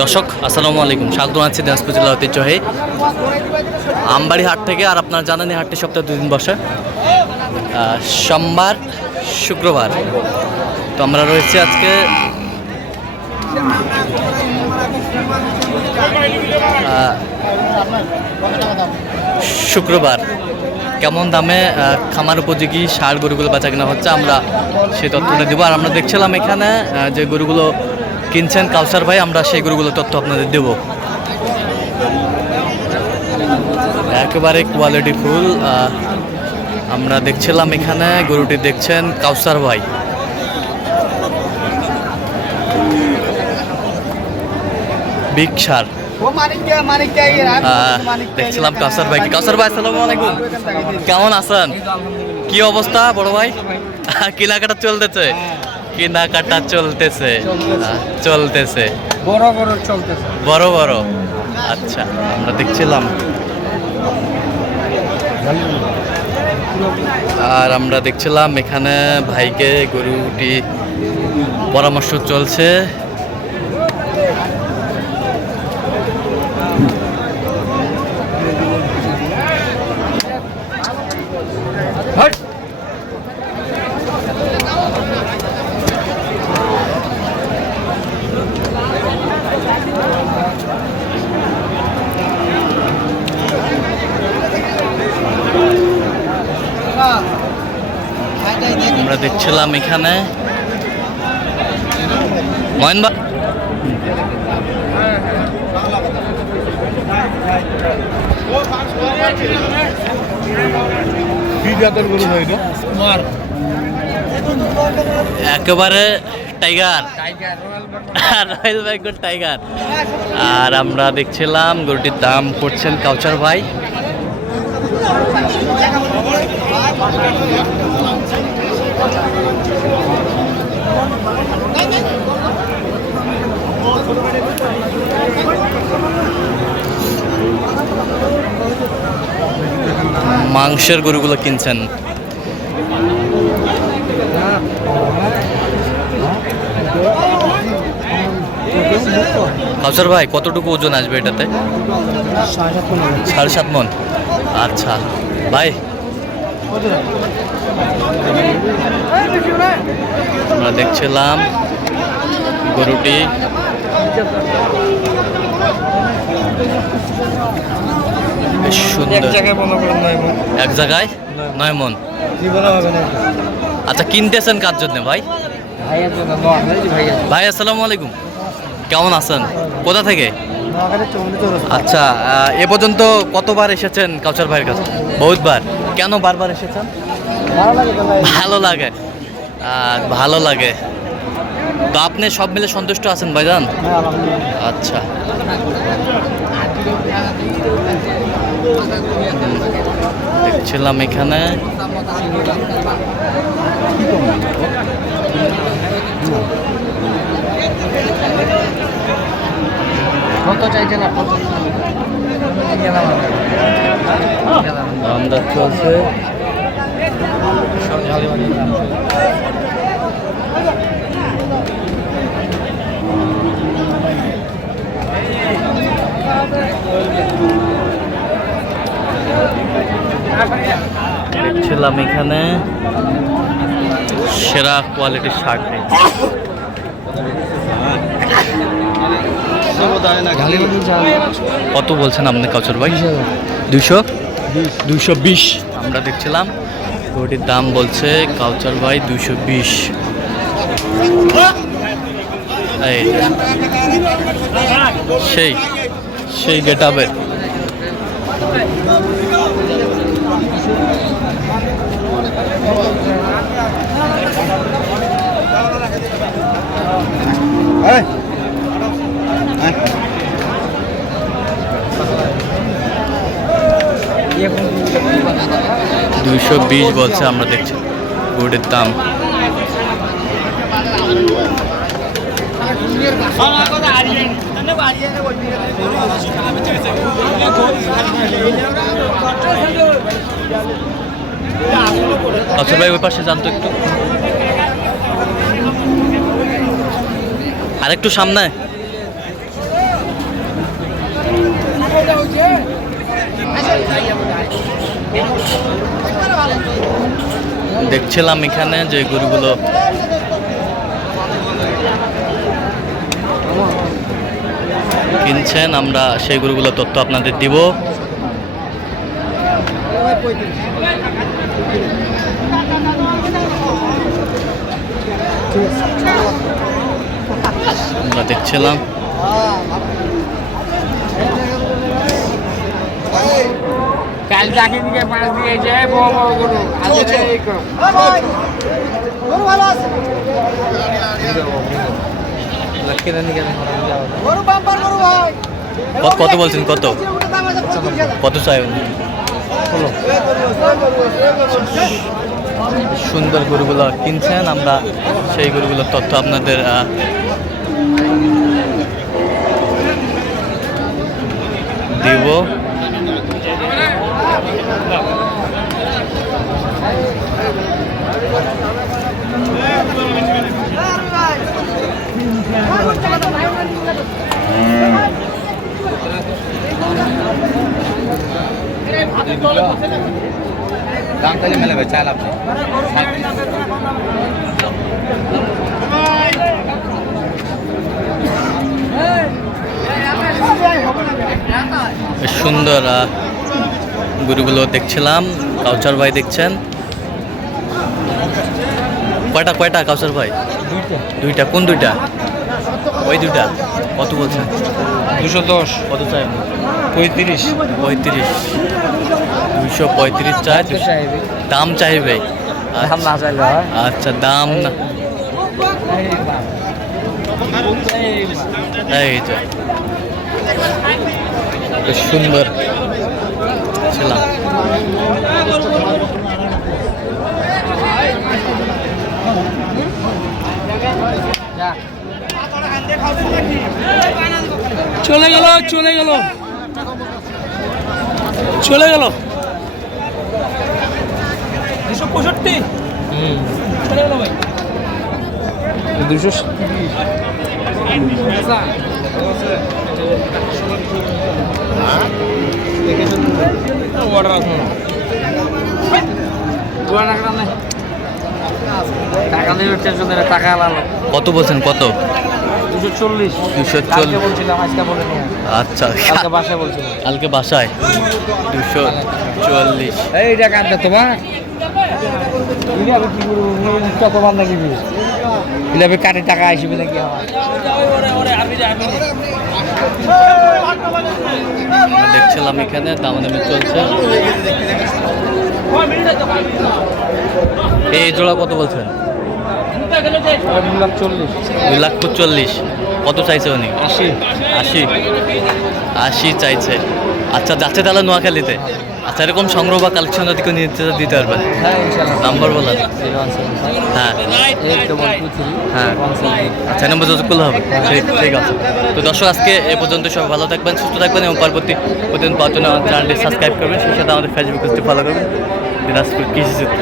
দর্শক, আসসালামু আলাইকুম। স্বাগত আছি দিনাজপুর জেলা ঐতিহ্য ঐতিহ্যহে আমবাড়ি হাট থেকে আর আপনারা জানেন এই হাটটি সপ্তাহে দুদিন বসে। সোমবার, শুক্রবার। তো আমরা রয়েছি আজকে শুক্রবার। কেমন দামে খামার উপযোগী সার গরুগুলো বেচা কেনা হচ্ছে, আমরা সেই তথ্যটা দেবো। আর আমরা দেখছিলাম এখানে যে গরুগুলো কিনছেন কালসার ভাই আমরা সেই গরুগুলোর তথ্য আপনাদের দেব। একেবারে কোয়ালিটি ফুল আমরা দেখছিলাম এখানে গরুটি দেখছেন কাউসার ভাই। বিগ দেখছিলাম কাউসার ভাই। কাউসার ভাই আসসালাম আলাইকুম। কেমন আছেন? কি অবস্থা বড় ভাই? কিলাকাটা চলতেছে। কেনাকাটা চলতেছে। চলতেছে। বড় বড় চলতেছে। বড় বড়? আচ্ছা আমরা দেখছিলাম। আর আমরা দেখছিলাম এখানে ভাইকে গরুটি পরামর্শ চলছে। আমরা দেখছিলাম এখানে। একেবারে টাইগার। Royal Bengal tiger. আর আমরা দেখছিলাম গরুটির দাম করছেন কাউচার ভাই। মাংসের গরুগুলো কিনছেন। কাউসার ভাই কতটুকু ওজন আসবে এটাতে? সাড়ে সাত মন। আচ্ছা। ভাই আমরা দেখছিলাম গরুটি। সুন্দর। এক জায়গায় নয় মন। আচ্ছা কিনতেছেন কার জন্য ভাই? ভাই আসসালামু আলাইকুম। কেমন আছেন? কোথা থেকে? আচ্ছা এ পর্যন্ত কতবার এসেছেন কাউচার ভাইয়ের কাছে? বহুতবার। কেন বারবার এসেছেন? ভালো লাগে ভালো লাগে। আর ভালো লাগে। তো আপনি সব মিলে সন্তুষ্ট আছেন ভাইজান? হ্যাঁ আচ্ছা। দেখছিলাম এখানে। কত চাইছেন আপনি দামদার চলছে। দেখছিলাম এখানে সেরা কোয়ালিটির শার্ট কত বলছেন আপনি কাউচর ভাই? দুশো। দুশো? বিশ। আমরা দেখছিলাম ওটির দাম বলছে কাউচার ভাই দুশো বিশ। এই সেই সেই গেট হবে। দুশো বিশ বলছে, আমরা দেখছি। গুড়ের দাম। আচ্ছা ভাই, ওই পাশে জানতো একটু। আরেকটু সামনে। দেখছিলাম এখানে যে গরুগুলো কিনছেন আমরা সেই গরুগুলো তথ্য আপনাদের দিব। আমরা দেখছিলাম। কাল পাঁচ বড় বড় গরু আজকে গরু ভালো আছে? কত বলছেন? কত? কত চাই? সুন্দর গরুগুলো কিনছেন আমরা। সেই গরুগুলোর তথ্য আপনাদের দিব। দাম তাহলে মেলাবে চাল আপনি সুন্দর গরুগুলো দেখছিলাম কাউচার ভাই দেখছেন। কয়টা কয়টা কাউচার ভাই? দুইটা। কোন দুইটা? ওই দুইটা। কত বলছেন? দুশো দশ। কত চাই? পঁয়ত্রিশ। পঁয়ত্রিশ। দুইশো পঁয়ত্রিশ চাই দাম চাইবে। আচ্ছা দাম না। এই সুন্দর। চলে গেল চলে গেল। চলে গেল। দুশো পঁয়ষট্টি। চলে গেল ভাই। দুশো টাকা নেই টেনশন নেই টাকা কত বলছেন? কত? দুশো চল্লিশ। দুশো চল্লিশ। বলছিলাম আজকে বলে আচ্ছা কালকে বাসায় বলছিলাম। কালকে বাসায়? দুশো চল্লিশ। এই টাকা আনতে তোমার। ইলাবে কাটে টাকা আসবে নাকি আমার দেখছিলাম এখানে দামাদামি চলছে। এই জোড়া কত বলছেন? দুই লাখ চল্লিশ কত চাইছে উনি? আশি। আশি। আশি চাইছে। আচ্ছা যাচ্ছে তাহলে নোয়াখালীতে? আচ্ছা এরকম সংগ্রহ বা কালেকশন যদি কেউ নিতে দিতে পারবেন হ্যাঁ নাম্বার ফাইভ। হ্যাঁ। হ্যাঁ। আচ্ছা নম্বর যত করলে হবে। ঠিক ঠিক আছে। তো দর্শক আজকে এ পর্যন্ত সব ভালো থাকবেন সুস্থ থাকবেন এবং পরবর্তী প্রতিদিন পাওয়ার জন্য আমার চ্যানেলটি সাবস্ক্রাইব করবেন। সেই সাথে আমাদের ফেসবুক পেজটি ফলো করবেন। দিনাজপুর কৃষি চিত্র